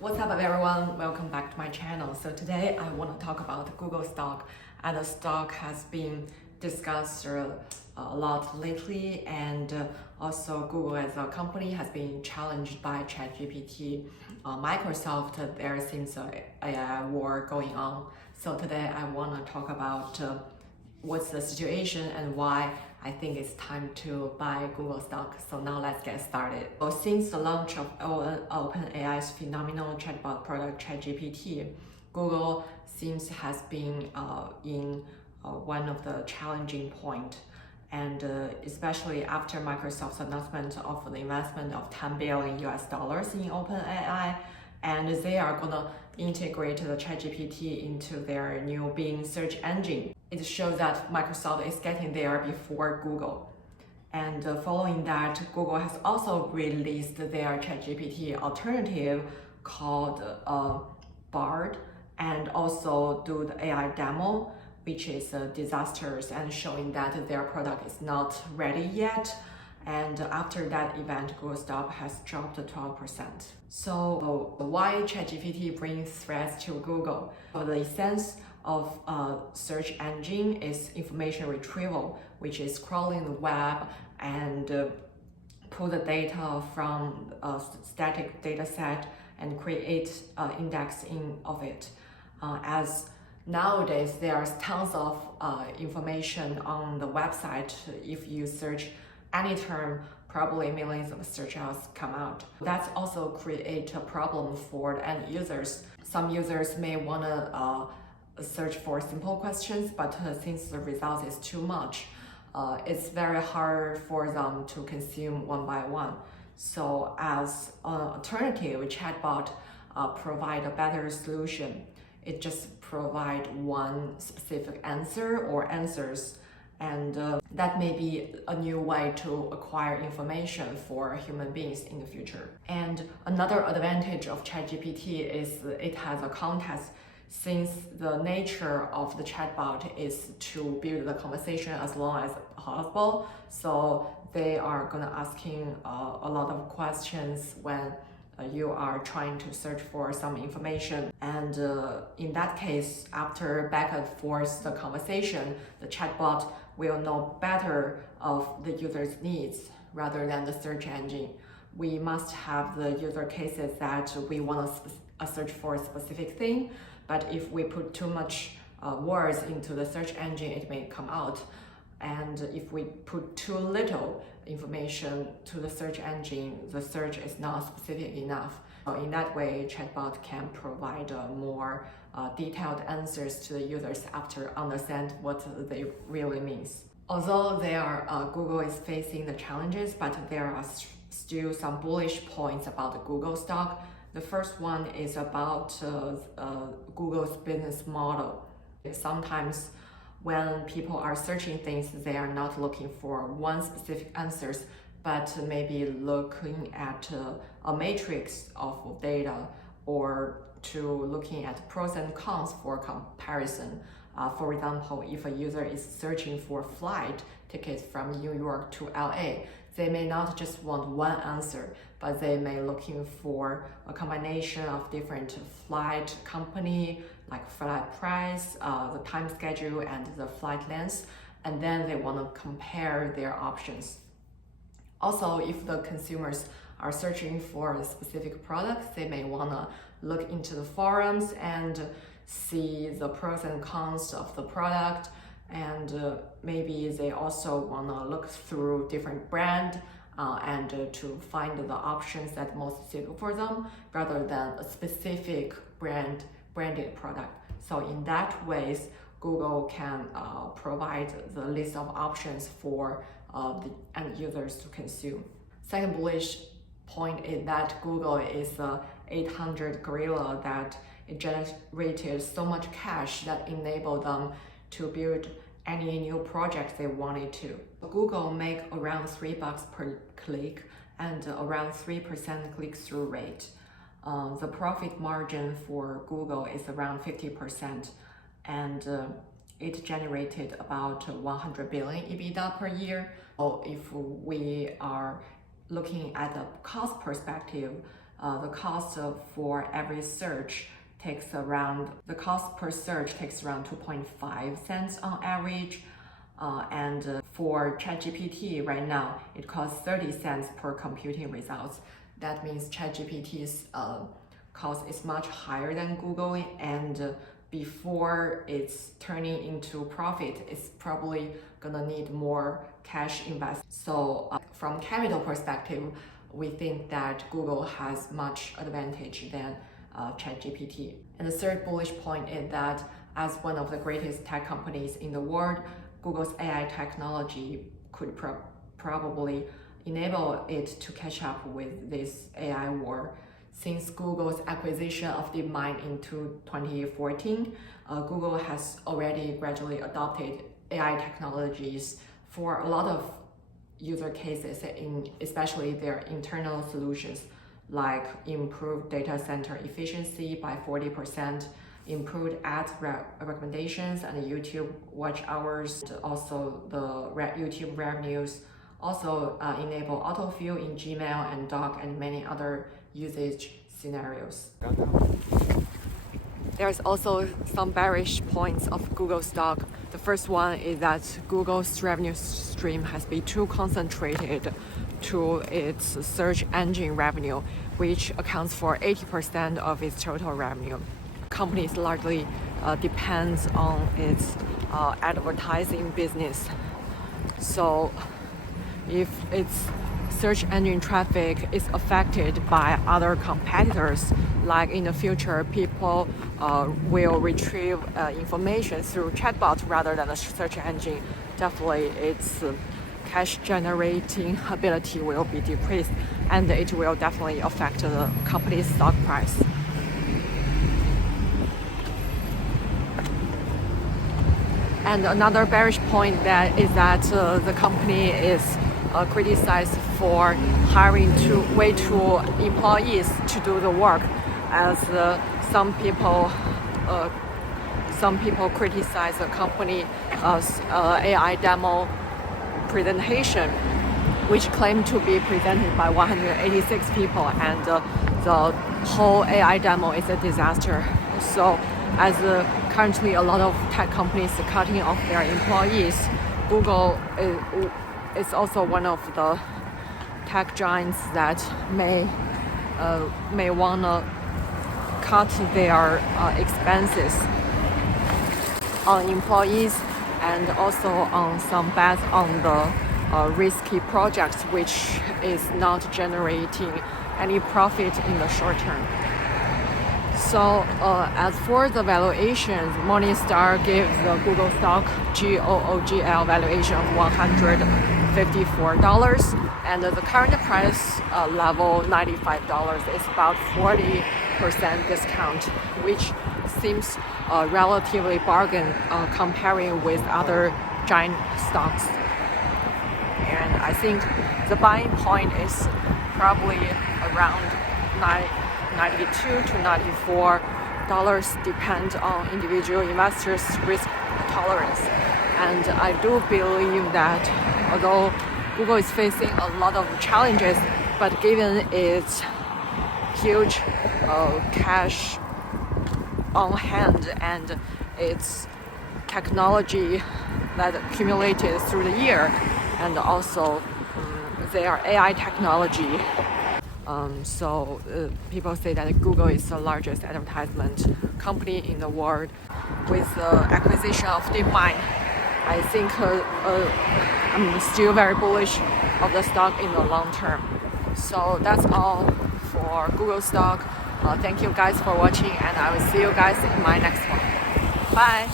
What's up everyone, welcome back to my channel. So today I want to talk about Google stock, and the stock has been discussed a lot lately, and also Google as a company has been challenged by ChatGPT. Microsoft, there seems a AI war going on. So today I want to talk about what's the situation and why I think it's time to buy Google stock. So now let's get started. So since the launch of OpenAI's phenomenal chatbot product ChatGPT, Google seems has been in one of the challenging point, and especially after Microsoft's announcement of the investment of $10 billion in OpenAI, and they are gonna integrate the ChatGPT into their new Bing search engine. It shows that Microsoft is getting there before Google. And following that, Google has also released their ChatGPT alternative called Bard, and also do the AI demo, which is disasters and showing that their product is not ready yet. And after that event, Google stock has dropped 12%. So why ChatGPT brings threats to Google? The essence of a search engine is information retrieval, which is crawling the web and pull the data from a static data set and create indexing of it. As nowadays, there's tons of information on the website. If you search any term, probably millions of search results come out. That's also create a problem for the end users. Some users may want to search for simple questions, but since the result is too much, it's very hard for them to consume one by one. So as an alternative, chatbot provide a better solution. It just provide one specific answer or answers, and that may be a new way to acquire information for human beings in the future. And another advantage of ChatGPT is it has a context, since the nature of the chatbot is to build the conversation as long as possible. So they are gonna asking a lot of questions when you are trying to search for some information. And in that case, after back and forth the conversation, the chatbot will know better of the user's needs rather than the search engine. We must have the user cases that we want to search for a specific thing, but if we put too much words into the search engine, it may come out. And if we put too little information to the search engine, the search is not specific enough. So in that way, chatbot can provide more detailed answers to the users after understand what they really means. Although Google is facing the challenges, but there are still some bullish points about the Google stock. The first one is about Google's business model. Sometimes when people are searching things, they are not looking for one specific answers, but maybe looking at a matrix of data, or to looking at pros and cons for comparison. For example, if a user is searching for flight tickets from New York to LA, they may not just want one answer, but they may looking for a combination of different flight company, like flight price, the time schedule, and the flight length, and then they want to compare their options. Also, if the consumers are searching for a specific product, they may want to look into the forums and see the pros and cons of the product, and maybe they also want to look through different brand and to find the options that most suitable for them, rather than a specific branded product. So in that ways, Google can provide the list of options for the end users to consume. Second bullish point is that Google is a 800 gorilla, that it generated so much cash that enabled them to build any new project they wanted to. Google make around $3 per click and around 3% click-through rate. The profit margin for Google is around 50%, and it generated about 100 billion EBITDA per year. So if we are looking at a cost perspective, the cost for every search the cost per search takes around 2.5 cents on average. And for ChatGPT right now, it costs 30 cents per computing results. That means ChatGPT's cost is much higher than Google, and before it's turning into profit, it's probably gonna need more cash investment. So from capital perspective, we think that Google has much advantage than ChatGPT. And the third bullish point is that as one of the greatest tech companies in the world, Google's AI technology could probably enable it to catch up with this AI war. Since Google's acquisition of DeepMind in 2014, Google has already gradually adopted AI technologies for a lot of user cases, especially their internal solutions, like improved data center efficiency by 40%, improved ad recommendations and YouTube watch hours, also the YouTube revenues, also enable autofill in Gmail and Doc and many other usage scenarios. There's also some bearish points of Google stock. The first one is that Google's revenue stream has been too concentrated to its search engine revenue, which accounts for 80% of its total revenue. Companies largely depends on its advertising business. So if its search engine traffic is affected by other competitors, like in the future people will retrieve information through chatbots rather than a search engine, definitely its cash generating ability will be decreased, and it will definitely affect the company's stock price. And another bearish point is that the company is criticized for hiring way too employees to do the work, as some people criticize the company's AI demo presentation, which claimed to be presented by 186 people, and the whole AI demo is a disaster. So as currently a lot of tech companies are cutting off their employees, Google is also one of the tech giants that may want to cut their expenses on employees, and also on some bets on the risky projects which is not generating any profit in the short term. So as for the valuations, Morningstar gives the Google stock GOOGL valuation of $154, and the current price level $95 is about 40% discount, which seems relatively bargain comparing with other giant stocks. And I think the buying point is probably around $92 to $94, depend on individual investors' risk tolerance. And I do believe that although Google is facing a lot of challenges, but given its huge cash on hand and its technology that accumulated through the year, and also their AI technology, so people say that Google is the largest advertisement company in the world. With the acquisition of DeepMind, I think I'm still very bullish of the stock in the long term. So that's all for Google stock. Thank you guys for watching, and I will see you guys in my next one. Bye!